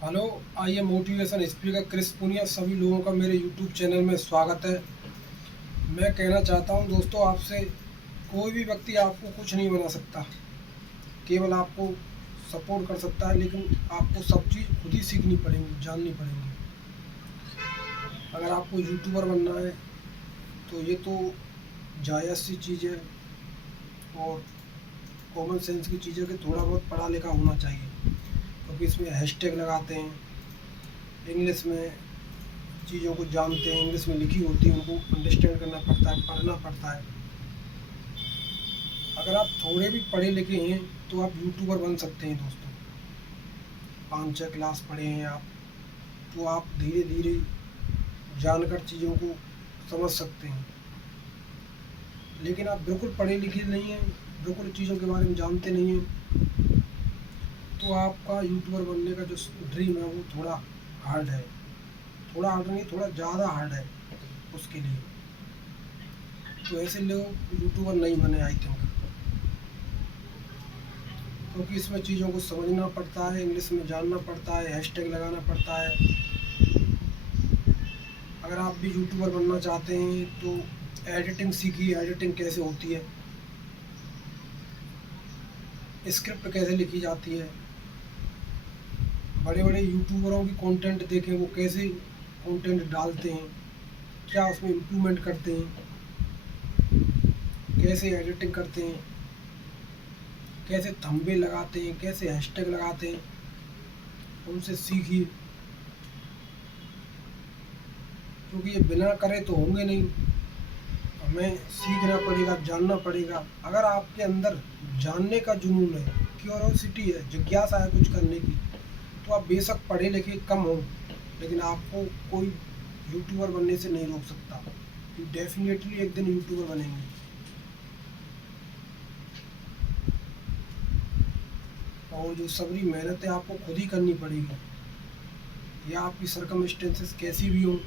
Hello. आइए motivation speaker Chris Punia सभी लोगों का मेरे यूट्यूब चैनल में स्वागत है। मैं कहना चाहता हूं दोस्तों आपसे, कोई भी व्यक्ति आपको कुछ नहीं बना सकता, केवल आपको सपोर्ट कर सकता है, लेकिन आपको सब चीज़ खुद ही सीखनी पड़ेंगी, जाननी पड़ेंगी। अगर आपको यूट्यूबर बनना है तो ये तो जायज़ सी चीज़ है और कॉमन सेंस की चीज़ है कि थोड़ा बहुत पढ़ा लिखा होना चाहिए, क्योंकि इसमें हैशटैग लगाते हैं, इंग्लिश में चीज़ों को जानते हैं, इंग्लिश में लिखी होती है, उनको अंडरस्टैंड करना पड़ता है, पढ़ना पड़ता है। अगर आप थोड़े भी पढ़े लिखे हैं तो आप यूट्यूबर बन सकते हैं दोस्तों। 5-6 क्लास पढ़े हैं आप तो आप धीरे धीरे जानकर चीज़ों को समझ सकते हैं। लेकिन आप बिल्कुल पढ़े लिखे नहीं हैं, बिल्कुल चीज़ों के बारे में जानते नहीं हैं, तो आपका यूट्यूबर बनने का जो ड्रीम है वो थोड़ा हार्ड है। थोड़ा हार्ड नहीं, थोड़ा ज़्यादा हार्ड है उसके लिए। तो ऐसे लोग यूट्यूबर नहीं बने आई थिंक, क्योंकि इसमें चीज़ों को समझना पड़ता है, इंग्लिश में जानना पड़ता है, हैशटैग लगाना पड़ता है। अगर आप भी यूट्यूबर बनना चाहते हैं तो एडिटिंग सीखिए, एडिटिंग कैसे होती है, स्क्रिप्ट कैसे लिखी जाती है। बड़े बड़े यूट्यूबरों की कंटेंट देखें, वो कैसे कंटेंट डालते हैं, क्या उसमें इम्प्रूवमेंट करते हैं, कैसे एडिटिंग करते हैं, कैसे थंबनेल लगाते हैं, कैसे हैशटैग लगाते हैं, उनसे सीखिए। क्योंकि ये बिना करे तो होंगे नहीं, हमें सीखना पड़ेगा, जानना पड़ेगा। अगर आपके अंदर जानने का जुनून है, क्यूरोसिटी है, जिज्ञासा है कुछ करने की, तो आप बेशक पढ़े लिखे कम हो, लेकिन आपको कोई यूट्यूबर बनने से नहीं रोक सकता। डेफिनेटली एक दिन यूट्यूबर बनेंगे। और जो सबरी मेहनत है आपको खुद ही करनी पड़ेगी। या आपकी सरकमस्टेंसेस कैसी भी हो,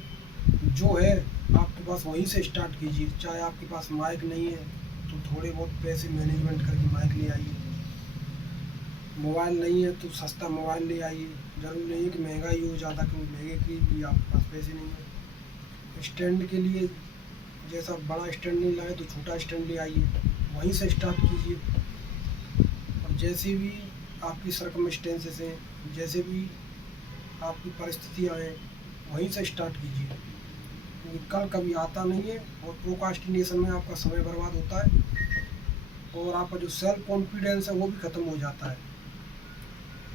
जो है आपके पास वहीं से स्टार्ट कीजिए। चाहे आपके पास माइक नहीं है तो थोड़े बहुत पैसे मैनेजमेंट करके माइक ले आइए, मोबाइल नहीं है तो सस्ता मोबाइल ले आइए। ज़रूरी नहीं है कि महंगा ही हो, ज़्यादा क्योंकि महंगे के लिए आपके पास पैसे नहीं है। स्टैंड के लिए जैसा बड़ा स्टैंड नहीं लाए तो छोटा स्टैंड ले आइए, वहीं से स्टार्ट कीजिए। और जैसे भी आपकी सरकमस्टेंसेस हैं, जैसे भी आपकी परिस्थितियाँ हैं, वहीं से स्टार्ट कीजिए, क्योंकि कल कभी आता नहीं है और प्रोकास्टिनेशन में आपका समय बर्बाद होता है और आपका जो सेल्फ कॉन्फिडेंस है वो भी ख़त्म हो जाता है।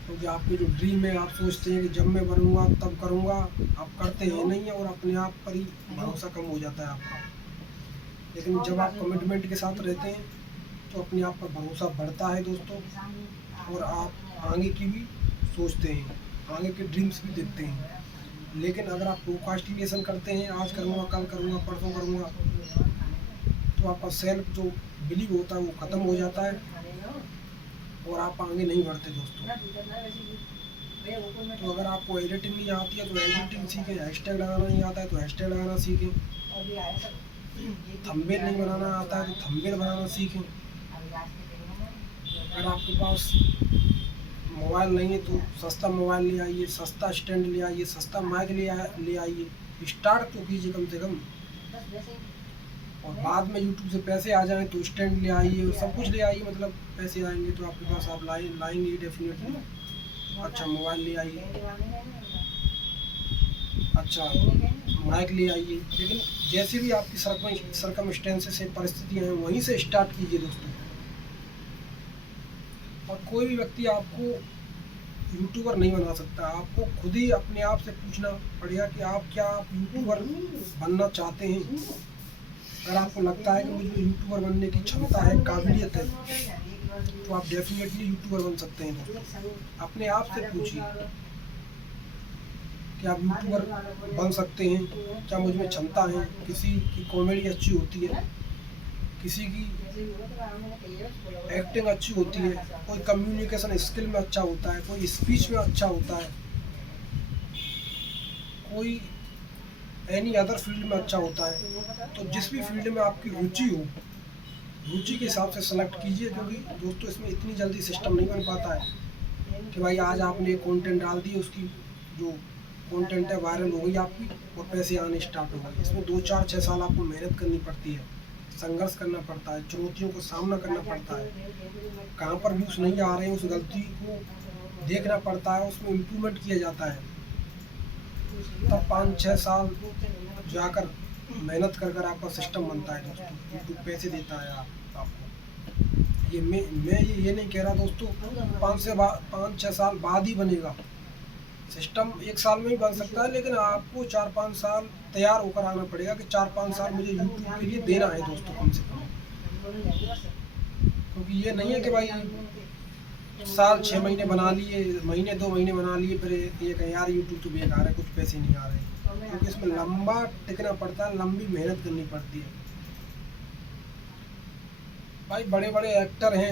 क्योंकि आपके जो ड्रीम है, आप सोचते हैं कि जब मैं बनूंगा तब करूंगा, आप करते हैं नहीं है और अपने आप पर ही भरोसा कम हो जाता है आपका। लेकिन जब आप कमिटमेंट के साथ रहते हैं तो अपने आप पर भरोसा बढ़ता है दोस्तों, और आप आगे की भी सोचते हैं, आगे के ड्रीम्स भी देखते हैं। लेकिन अगर आप प्रोकास्टिनेशन करते हैं, आज करूँगा, कल करूँगा, परसों करूँगा, तो आपका सेल्फ जो बिलीव होता है वो ख़त्म हो जाता है और आप आगे नहीं बढ़ते दोस्तों। तो अगर आपको एडिटिंग नहीं आती है तो एडिटिंग सीखें, हैशटैग लगाना नहीं आता है तो हैशटैग लगाना सीखें, थंबनेल नहीं बनाना आता है तो थंबनेल बनाना सीखें। अगर आपके पास मोबाइल नहीं है तो सस्ता मोबाइल ले आइए, सस्ता स्टैंड ले आइए, सस्ता माइक ले आइए। स्टार्ट तो कीजिए कम से कम, और बाद में यूट्यूब से पैसे आ जाएं तो स्टैंड ले आइए और सब कुछ ले आइए। मतलब पैसे आएंगे तो आपके पास आप लाएंगे डेफिनेटली। अच्छा मोबाइल ले आइए, अच्छा माइक ले आइए। लेकिन जैसे भी आपकी सरकमस्टेंसेस है, परिस्थितियाँ हैं, वहीं से स्टार्ट कीजिए दोस्तों। और कोई भी व्यक्ति आपको यूट्यूबर नहीं बना सकता। आपको खुद ही अपने आप से पूछना पड़ेगा कि आप क्या यूट्यूबर बनना चाहते हैं। अगर आपको लगता है कि मुझे यूट्यूबर बनने की क्षमता है, काबिलियत है, तो आप डेफिनेटली यूट्यूबर बन सकते हैं दोस्तों। अपने आप से पूछिए कि आप यूट्यूबर बन सकते हैं, क्या मुझ में क्षमता है। किसी की कॉमेडी अच्छी होती है, किसी की एक्टिंग अच्छी होती है, कोई कम्युनिकेशन स्किल में अच्छा होता है, कोई स्पीच में अच्छा होता है, कोई एनी अदर फील्ड में अच्छा होता है। तो जिस भी फील्ड में आपकी रुचि हो, रुचि के हिसाब से सेलेक्ट कीजिए। क्योंकि दोस्तों इसमें इतनी जल्दी सिस्टम नहीं बन पाता है कि भाई आज आपने एक कंटेंट डाल दी, उसकी जो कंटेंट है वायरल हो गई आपकी और पैसे आने स्टार्ट हो गए। इसमें 2 4 6 साल आपको मेहनत करनी पड़ती है, संघर्ष करना पड़ता है, चुनौतियों को सामना करना पड़ता है। कहाँ पर व्यूज़ नहीं आ रहे हैं उस गलती को देखना पड़ता है, उसमें इम्प्रूवमेंट किया जाता है। तब 5 6 साल जाकर मेहनत कर कर आपका सिस्टम बनता है दोस्तों, यूट्यूब पैसे देता है आपको। ये मैं ये नहीं कह रहा दोस्तों 5 6 साल बाद ही बनेगा सिस्टम, 1 साल में ही बन सकता है, लेकिन आपको 4 5 साल तैयार होकर आना पड़ेगा कि 4 5 साल मुझे यूट्यूब के लिए देना है दोस्तों कम से कम। क्योंकि ये नहीं है कि भाई साल 6 महीने बना लिए, महीने 2 महीने बना लिए, फिर ये कहें यार यूट्यूब तो बेकार है, कुछ पैसे नहीं आ रहे। क्योंकि इसमें लंबा टिकना पड़ता है, लंबी मेहनत करनी पड़ती है। भाई बड़े बड़े एक्टर हैं,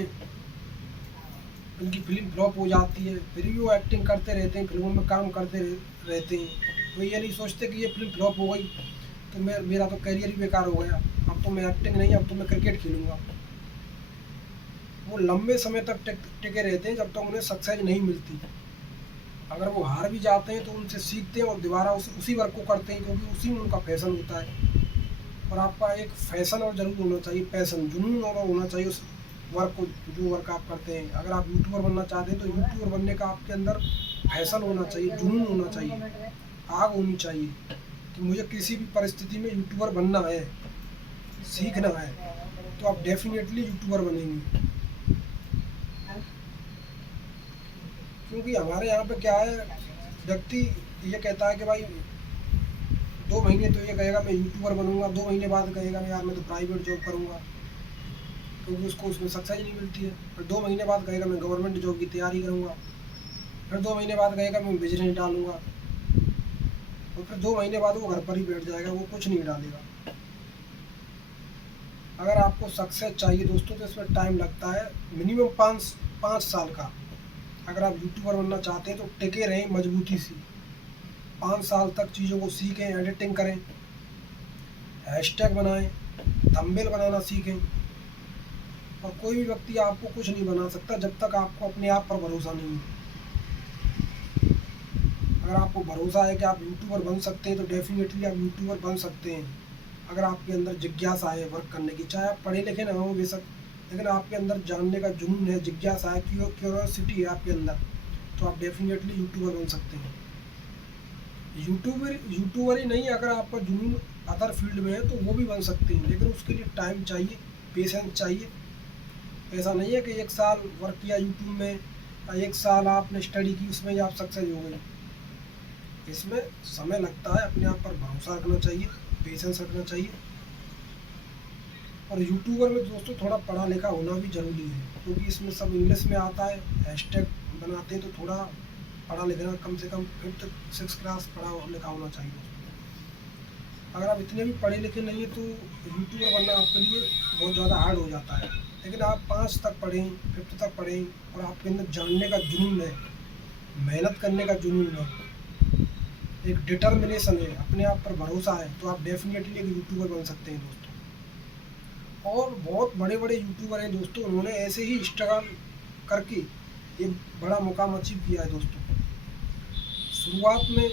उनकी फिल्म फ्लॉप हो जाती है, फिर भी वो एक्टिंग करते रहते हैं, फिल्मों में काम करते रहते हैं। तो ये नहीं सोचते कि ये फिल्म फ्लॉप हो गई तो मेरा तो करियर ही बेकार हो गया, अब तो मैं एक्टिंग नहीं, अब तो मैं क्रिकेट खेलूँगा। वो लंबे समय तक टिके रहते हैं जब तक उन्हें सक्सेस नहीं मिलती। अगर वो हार भी जाते हैं तो उनसे सीखते हैं और दोबारा उसी वर्क को करते हैं, क्योंकि उसी में उनका फैशन होता है। और आपका एक फैशन और जरूर होना चाहिए, पैशन जुनून और होना चाहिए उस वर्क को, जो वर्क आप करते हैं। अगर आप यूट्यूबर बनना चाहते हैं तो यूट्यूबर बनने का आपके अंदर फैशन होना चाहिए, जुनून होना चाहिए, आग होनी चाहिए कि मुझे किसी भी परिस्थिति में यूट्यूबर बनना है, सीखना है, तो आप डेफिनेटली यूट्यूबर बनेंगे। क्योंकि हमारे यहाँ पे क्या है, व्यक्ति ये कहता है कि भाई 2 महीने तो ये कहेगा मैं यूट्यूबर बनूंगा, 2 महीने बाद कहेगा यार मैं तो प्राइवेट जॉब करूंगा, क्योंकि उसको उसमें सक्सेस नहीं मिलती है। फिर 2 महीने बाद कहेगा मैं गवर्नमेंट जॉब की तैयारी करूंगा, फिर 2 महीने बाद कहेगा मैं बिजनेस डालूंगा, और फिर 2 महीने बाद वो घर पर ही बैठ जाएगा, वो कुछ नहीं डालेगा। अगर आपको सक्सेस चाहिए दोस्तों तो इसमें टाइम लगता है, मिनिमम 5 साल का। अगर आप यूट्यूबर बनना चाहते हैं तो टिके रहें मजबूती से, 5 साल तक चीज़ों को सीखें, एडिटिंग करें, हैशटैग बनाएं, थंबनेल बनाना सीखें। और कोई भी व्यक्ति आपको कुछ नहीं बना सकता जब तक आपको अपने आप पर भरोसा नहीं है। अगर आपको भरोसा है कि आप यूट्यूबर बन सकते हैं तो डेफिनेटली आप यूट्यूबर बन सकते हैं। अगर आपके अंदर जिज्ञासा है वर्क करने की, चाहे आप पढ़े लिखे ना हो बेशक, लेकिन आपके अंदर जानने का जुनून है, जिज्ञासा है, क्यूरियोसिटी है आपके अंदर, तो आप डेफिनेटली यूट्यूबर बन सकते हैं। यूट्यूबर ही नहीं, अगर आपका जुनून अदर फील्ड में है तो वो भी बन सकते हैं, लेकिन उसके लिए टाइम चाहिए, पेशेंस चाहिए। ऐसा नहीं है कि 1 साल वर्क किया यूट्यूब में, 1 साल आपने स्टडी की, उसमें ही आप सक्सेस हो गए। इसमें समय लगता है, अपने आप पर भरोसा रखना चाहिए, पेशेंस रखना चाहिए। और यूट्यूबर में दोस्तों थोड़ा पढ़ा लिखा होना भी ज़रूरी है, क्योंकि इसमें सब इंग्लिश में आता है, हैशटैग बनाते हैं तो थोड़ा पढ़ा लिखना, कम से कम 5th 6th क्लास पढ़ा लिखा होना चाहिए दोस्तों। अगर आप इतने भी पढ़े लिखे नहीं हैं तो यूट्यूबर बनना आपके लिए बहुत ज़्यादा हार्ड हो जाता है। लेकिन आप 5 तक पढ़ें, 5th तक पढ़ें, और आपके अंदर जानने का जुनून है, मेहनत करने का जुनून है, एक डिटर्मिनेशन है, अपने आप पर भरोसा है, तो आप डेफिनेटली एक यूट्यूबर बन सकते हैं दोस्तों। और बहुत बड़े बड़े यूट्यूबर हैं दोस्तों, उन्होंने ऐसे ही स्ट्रगल करके ये बड़ा मुकाम अचीव किया है दोस्तों। शुरुआत में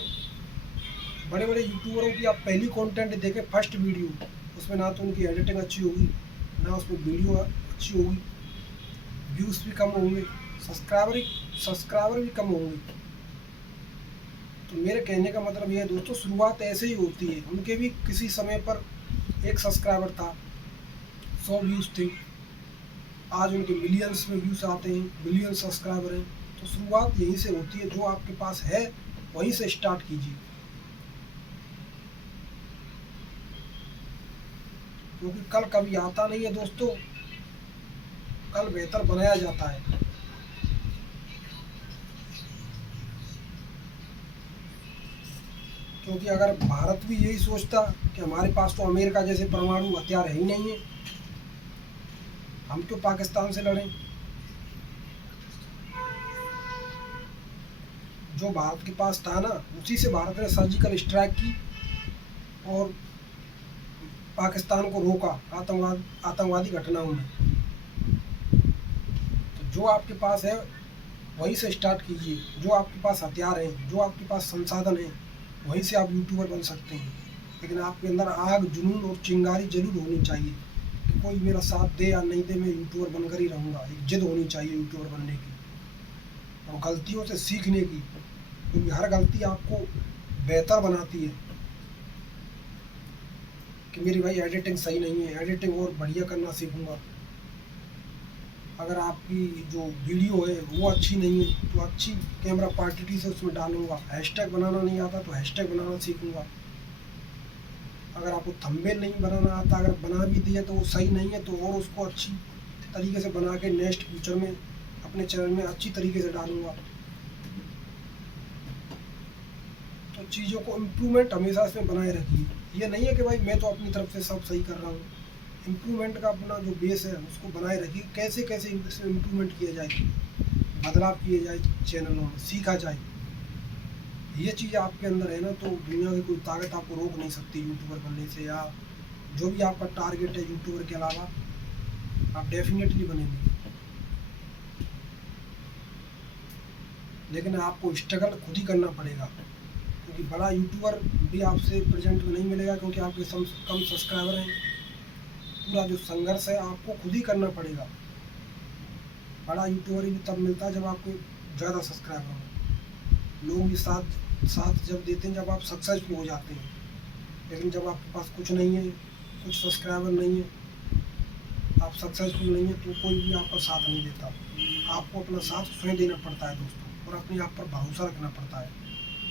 बड़े बड़े यूट्यूबरों की आप पहली कंटेंट देखें, फर्स्ट वीडियो, उसमें ना तो उनकी एडिटिंग अच्छी होगी, ना उसमें वीडियो अच्छी होगी, व्यूज़ भी कम होंगे, सब्सक्राइबर भी कम होंगे। तो मेरे कहने का मतलब ये है दोस्तों, शुरुआत ऐसे ही होती है। उनके भी किसी समय पर 1 सब्सक्राइबर था, 100 व्यूज़ थे, आज उनके मिलियंस में व्यूज़ आते हैं, मिलियन सब्सक्राइबर हैं। तो शुरुआत यहीं से होती है, जो आपके पास है वहीं से स्टार्ट कीजिए, क्योंकि कल कभी आता नहीं है दोस्तों, कल बेहतर बनाया जाता है। क्योंकि अगर भारत भी यही सोचता कि हमारे पास तो अमेरिका जैसे परमाणु हथियार है ही नहीं है, हम क्यों पाकिस्तान से लड़ें। जो भारत के पास था ना, उसी से भारत ने सर्जिकल स्ट्राइक की और पाकिस्तान को रोका आतंकवादी घटनाओं में। तो जो आपके पास है वहीं से स्टार्ट कीजिए। जो आपके पास हथियार हैं, जो आपके पास संसाधन हैं, वहीं से आप यूट्यूबर बन सकते हैं। लेकिन आपके अंदर आग, जुनून और चिंगारी जरूर होनी चाहिए कि कोई मेरा साथ दे या नहीं दे, मैं यूट्यूबर बनकर ही रहूँगा। एक जिद होनी चाहिए यूट्यूबर बनने की और गलतियों से सीखने की, क्योंकि हर गलती आपको बेहतर बनाती है। कि मेरी भाई एडिटिंग सही नहीं है, एडिटिंग और बढ़िया करना सीखूँगा। अगर आपकी जो वीडियो है वो अच्छी नहीं है तो अच्छी कैमरा क्वालिटी से उसमें डालूंगा। हैशटैग बनाना नहीं आता तो हैशटैग बनाना सीखूंगा। अगर आपको थंबनेल नहीं बनाना आता, अगर बना भी दिया तो वो सही नहीं है तो और उसको अच्छी तरीके से बना के नेक्स्ट फ्यूचर में अपने चैनल में अच्छी तरीके से डालूंगा। तो चीज़ों को इम्प्रूवमेंट हमेशा इसमें बनाए रखिए। ये नहीं है कि भाई मैं तो अपनी तरफ से सब सही कर रहा हूँ। इम्प्रूवमेंट का अपना जो बेस है उसको बनाए रखिए। कैसे कैसे इसमें इम्प्रूवमेंट किया जाए, बदलाव किए जाए, चैनलों में सीखा जाए। ये चीज़ आपके अंदर है ना, तो दुनिया की कोई ताकत आपको रोक नहीं सकती यूट्यूबर बनने से। या जो भी आपका टारगेट है यूट्यूबर के अलावा, आप डेफिनेटली बनेंगे। लेकिन आपको स्ट्रगल खुद ही करना पड़ेगा, क्योंकि बड़ा यूट्यूबर भी आपसे प्रेजेंट में नहीं मिलेगा, क्योंकि आपके कम सब्सक्राइबर हैं। पूरा जो संघर्ष है आपको खुद ही करना पड़ेगा। बड़ा यूट्यूबर भी तब मिलता है जब आपको ज़्यादा सब्सक्राइबर हो। लोग भी साथ साथ जब देते हैं जब आप सक्सेसफुल हो जाते हैं। लेकिन जब आपके पास कुछ नहीं है, कुछ सब्सक्राइबर नहीं है, आप सक्सेसफुल नहीं है, तो कोई भी आपका साथ नहीं देता। आपको अपना साथ स्वयं देना पड़ता है दोस्तों, और अपने आप पर भरोसा रखना पड़ता है।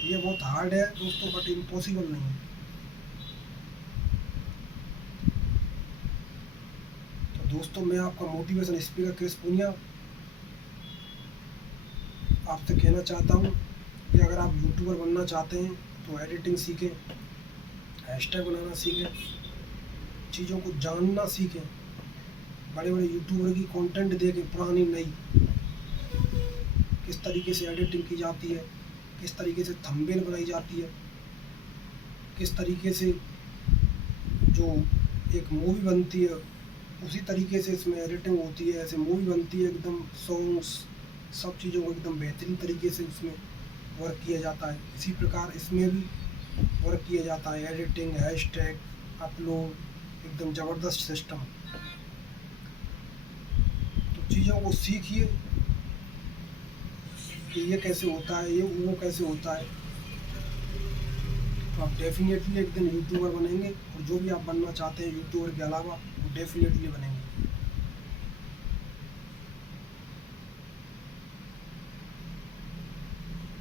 ये बहुत हार्ड है दोस्तों, बट इम्पॉसिबल नहीं है। तो दोस्तों, मैं आपका मोटिवेशन स्पीकर क्रिस पुनिया आपसे कहना चाहता हूँ कि अगर आप यूट्यूबर बनना चाहते हैं तो एडिटिंग सीखें, हैशटैग बनाना सीखें, चीज़ों को जानना सीखें। बड़े बड़े यूट्यूबर की कंटेंट देखें, पुरानी नई, किस तरीके से एडिटिंग की जाती है, किस तरीके से थंबनेल बनाई जाती है, किस तरीके से जो एक मूवी बनती है उसी तरीके से इसमें एडिटिंग होती है। ऐसे मूवी बनती है एकदम, सॉन्ग्स, सब चीज़ों को एकदम बेहतरीन तरीके से उसमें वर्क किया जाता है। इसी प्रकार इसमें भी वर्क किया जाता है। एडिटिंग, हैशटैग, अपलोड, एकदम ज़बरदस्त सिस्टम। तो चीज़ों को सीखिए कि ये कैसे होता है, ये वो कैसे होता है। तो आप डेफिनेटली एक दिन यूट्यूबर बनेंगे, और जो भी आप बनना चाहते हैं यूट्यूबर के अलावा, वो डेफिनेटली बनेंगे।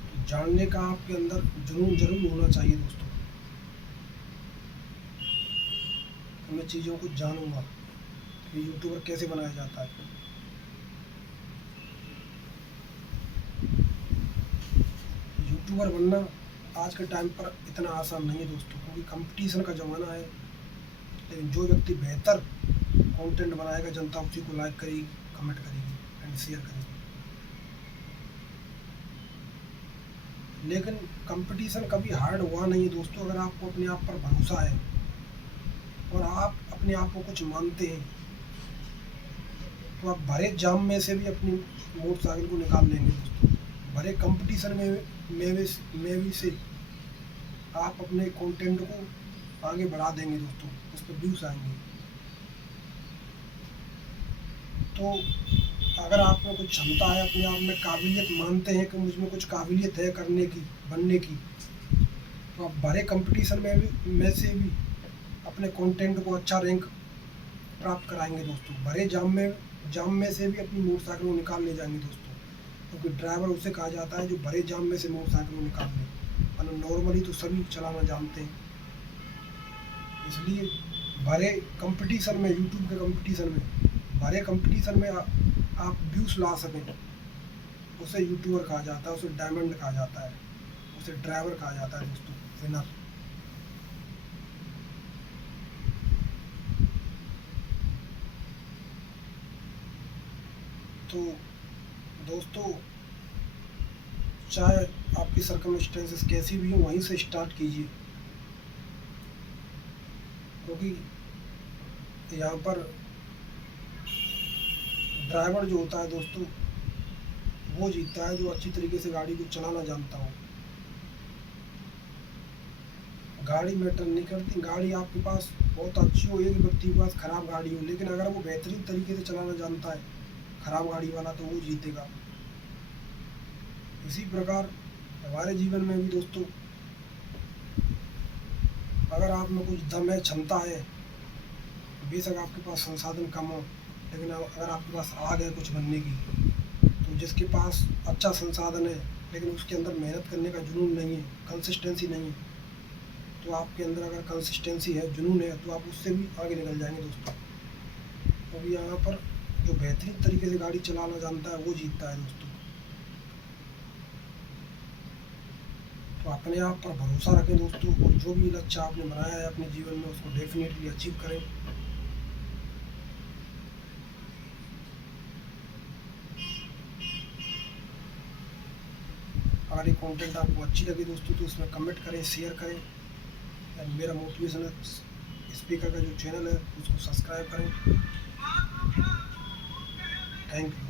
तो जानने का आपके अंदर जुनून जरूर होना चाहिए दोस्तों, कि मैं चीज़ों को जानूंगा कि यूट्यूबर कैसे बनाया जाता है। यूट्यूबर बनना आज के टाइम पर इतना आसान नहीं है दोस्तों, क्योंकि कंपटीशन का ज़माना है। लेकिन जो व्यक्ति बेहतर कंटेंट बनाएगा, जनता उसी को लाइक करेगी, कमेंट करेगी एंड शेयर करेगी। लेकिन कंपटीशन कभी हार्ड हुआ नहीं है दोस्तों, अगर आपको अपने आप पर भरोसा है और आप अपने आप को कुछ मानते हैं, तो आप भरे जाम में से भी अपनी मोटरसाइकिल को निकाल लेंगे दोस्तों। भरे कंपटीशन में भी से आप अपने कंटेंट को आगे बढ़ा देंगे दोस्तों, उस पर व्यूज आएंगे। तो अगर आप में कुछ क्षमता है, अपने आप में काबिलियत मानते हैं कि मुझ में कुछ काबिलियत है करने की, बनने की, तो आप भरे कंपटीशन में से भी अपने कंटेंट को अच्छा रैंक प्राप्त कराएंगे दोस्तों। भरे जाम में से भी अपनी मोटरसाइकिल को निकाल ले जाएंगे दोस्तों, क्योंकि ड्राइवर उसे कहा जाता है जो भरे जाम में से मोटरसाइकिल को निकाल ले। और नॉर्मली तो सभी चलाना जानते हैं। इसलिए भरे कंपटीशन में, यूट्यूब के कंपटीशन में, भरे कंपटीशन में आप व्यूज़ ला सकें, उसे यूट्यूबर कहा जाता है, उसे डायमंड कहा जाता है, उसे ड्राइवर कहा जाता है दोस्तों, विनर। तो दोस्तों, चाहे आपकी सर्कमस्टेंसेस कैसी भी हो, वहीं से स्टार्ट कीजिए, क्योंकि यहाँ पर ड्राइवर जो होता है दोस्तों, वो जीतता है जो अच्छी तरीके से गाड़ी को चलाना जानता हो। गाड़ी मैटर नहीं करती, गाड़ी आपके पास बहुत अच्छी हो, एक व्यक्ति के पास खराब गाड़ी हो, लेकिन अगर वो बेहतरीन तरीके से चलाना जानता है खराब गाड़ी वाला, तो वो जीतेगा। इसी प्रकार हमारे जीवन में भी दोस्तों, अगर आप में कुछ दम है, क्षमता है, बेशक आपके पास संसाधन कम हो, लेकिन अगर आपके पास आग है कुछ बनने की, तो जिसके पास अच्छा संसाधन है लेकिन उसके अंदर मेहनत करने का जुनून नहीं है, कंसिस्टेंसी नहीं है, तो आपके अंदर अगर कंसिस्टेंसी है, जुनून है, तो आप उससे भी आगे निकल जाएंगे दोस्तों। तो यहाँ पर जो बेहतरीन तरीके से गाड़ी चलाना जानता है वो जीतता है दोस्तों। तो अपने आप पर भरोसा रखें दोस्तों, और जो भी लक्ष्य आपने बनाया है अपने जीवन में उसको डेफिनेटली अचीव करें। अगर ये कंटेंट आपको अच्छी लगी दोस्तों तो इसमें कमेंट करें, शेयर करें, और मेरा मोटिवेशनल स्पीकर का जो चैनल है उसको सब्सक्राइब करें। Thank you.